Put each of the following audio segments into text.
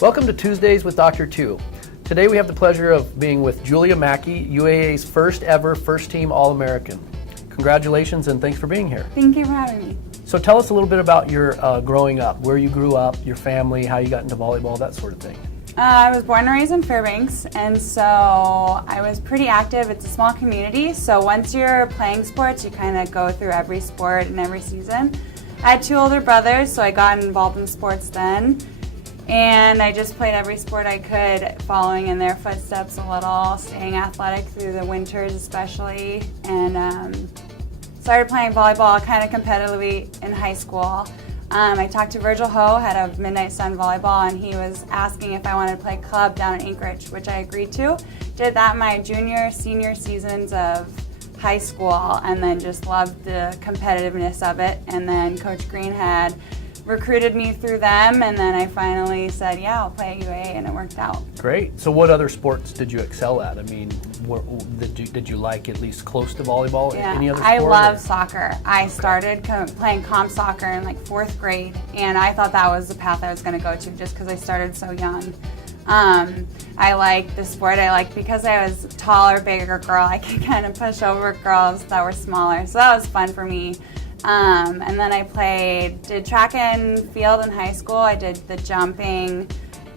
Welcome to Tuesdays with Dr. Two. Today we have the pleasure of being with Julia Mackey, UAA's first ever first-team All-American. Congratulations and thanks for being here. Thank you for having me. So tell us a little bit about your growing up, where you grew up, your family, how you got into volleyball, that sort of thing. I was born and raised in Fairbanks, and so I was pretty active. It's a small community, so once you're playing sports, you kind of go through every sport and every season. I had two older brothers, so I got involved in sports then. And I just played every sport I could, following in their footsteps a little, staying athletic through the winters especially, and started playing volleyball kind of competitively in high school. I talked to Virgil Ho, head of Midnight Sun Volleyball, and he was asking if I wanted to play club down in Anchorage, which I agreed to. Did that my junior, senior seasons of high school, and then just loved the competitiveness of it. And then Coach Green had recruited me through them, and then I finally said, yeah, I'll play at UAA, and it worked out. Great. So what other sports did you excel at? I mean, did you like at least close to volleyball? Yeah, Any other sport? I love soccer. I started playing comp soccer in like 4th grade, and I thought that was the path I was going to go to just because I started so young. I like the sport. I like because I was a taller, bigger girl, I could kind of push over girls that were smaller, so that was fun for me. And then I did track and field in high school. I did the jumping.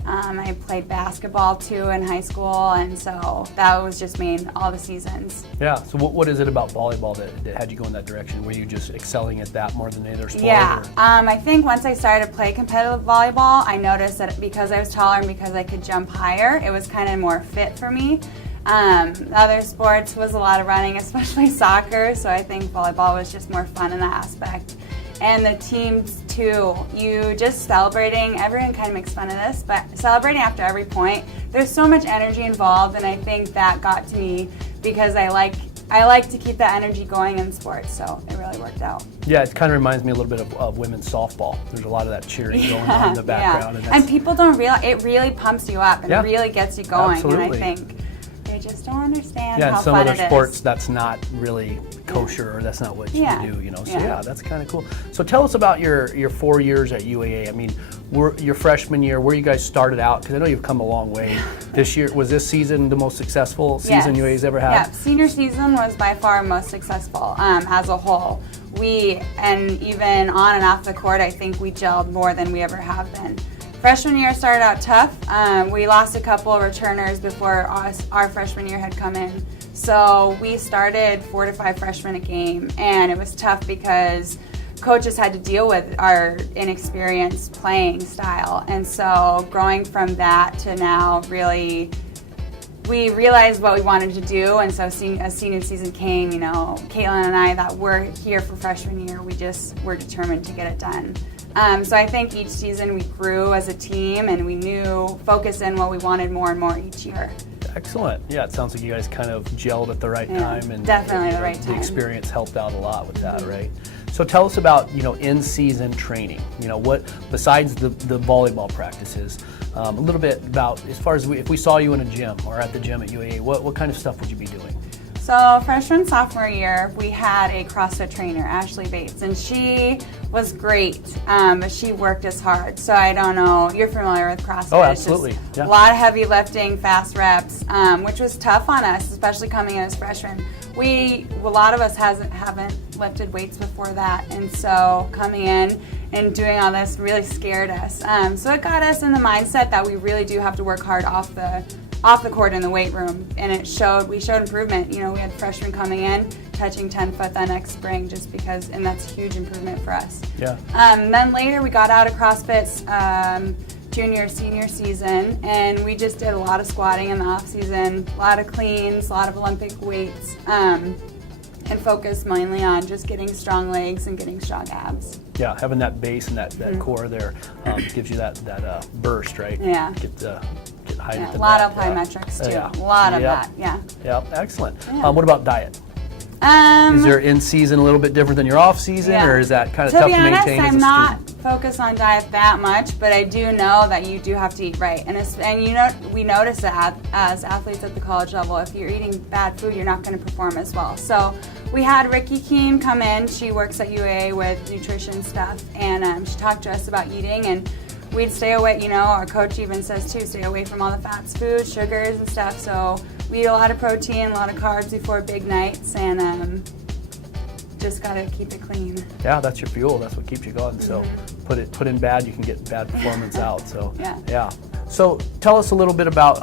I played basketball too in high school, and so that was just me in all the seasons. Yeah, so what is it about volleyball that had you go in that direction? Were you just excelling at that more than any other sport? Yeah, I think once I started to play competitive volleyball, I noticed that because I was taller and because I could jump higher, it was kind of more fit for me. Other sports was a lot of running, especially soccer, so I think volleyball was just more fun in that aspect. And the teams too, you just celebrating, everyone kind of makes fun of this, but celebrating after every point, there's so much energy involved, and I think that got to me because I like to keep that energy going in sports, so it really worked out. Yeah, it kind of reminds me a little bit of women's softball. There's a lot of that cheering going on in the background. Yeah. And people don't realize, it really pumps you up and really gets you going. Absolutely. And I think they just don't understand how fun it is. Yeah, in some other sports, that's not really kosher, or that's not what you do, you know. So yeah, that's kind of cool. So tell us about your 4 years at UAA. I mean, your freshman year, where you guys started out, because I know you've come a long way. This year, was this season the most successful season UAA's ever had? Yeah, senior season was by far most successful as a whole. And even on and off the court, I think we gelled more than we ever have been. Freshman year started out tough. We lost a couple of returners before our freshman year had come in. So we started 4 to 5 freshmen a game, and it was tough because coaches had to deal with our inexperienced playing style. And so growing from that to now, really, we realized what we wanted to do, and so as senior season came, you know, Caitlin and I, that we're here for freshman year, we're determined to get it done. So I think each season we grew as a team, and we focused in what we wanted more and more each year. Excellent. Yeah, it sounds like you guys kind of gelled at the right time, and definitely the right time. The experience helped out a lot with that, right? So tell us about, in-season training. What besides the volleyball practices, a little bit about as far as if we saw you in a gym or at the gym at UAA, what kind of stuff would you be doing? So freshman, sophomore year, we had a CrossFit trainer, Ashley Bates, and she was great, but she worked us hard. So I don't know, you're familiar with CrossFit. Oh, absolutely. It's just a lot of heavy lifting, fast reps, which was tough on us, especially coming in as freshmen. A lot of us haven't lifted weights before that, and so coming in and doing all this really scared us. So it got us in the mindset that we really do have to work hard off the court in the weight room, and we showed improvement. We had freshmen coming in touching 10 foot the next spring and that's a huge improvement for us. Yeah. Then later we got out of CrossFit's junior, senior season, and we just did a lot of squatting in the off season, a lot of cleans, a lot of Olympic weights, and focused mainly on just getting strong legs and getting strong abs. Yeah, having that base and that core there gives you that burst, right? Yeah. Get height at the a lot back. of plyometrics too. Yeah. A lot of that. Yeah. Yeah, excellent. Yeah. What about diet? Is your in-season a little bit different than your off-season, or is that kind of tough to maintain as a student? To be honest, I'm not focused on diet that much, but I do know that you do have to eat right. And we notice that as athletes at the college level, if you're eating bad food, you're not going to perform as well. So we had Rikki Keene come in. She works at UAA with nutrition stuff, and she talked to us about eating, and we'd stay away, you know, our coach even says too, stay away from all the fast food, sugars and stuff. So we eat a lot of protein, a lot of carbs before big nights, and just gotta keep it clean. Yeah, that's your fuel. That's what keeps you going. So put in bad, you can get bad performance out. So yeah. So tell us a little bit about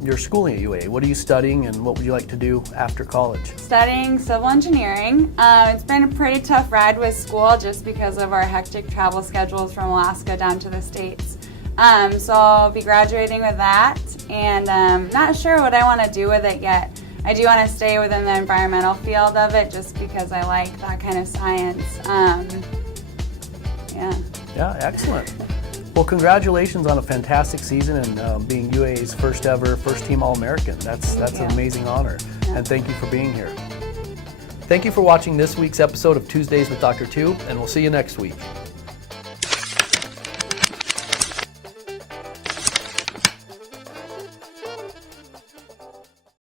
your schooling at UAA. What are you studying, and what would you like to do after college? Studying civil engineering. It's been a pretty tough ride with school just because of our hectic travel schedules from Alaska down to the States. So I'll be graduating with that, and not sure what I want to do with it yet. I do want to stay within the environmental field of it just because I like that kind of science. Yeah, excellent. Well, congratulations on a fantastic season and being UAA's first team All-American. That's an amazing honor, and thank you for being here. Thank you for watching this week's episode of Tuesdays with Dr. Tu, and we'll see you next week.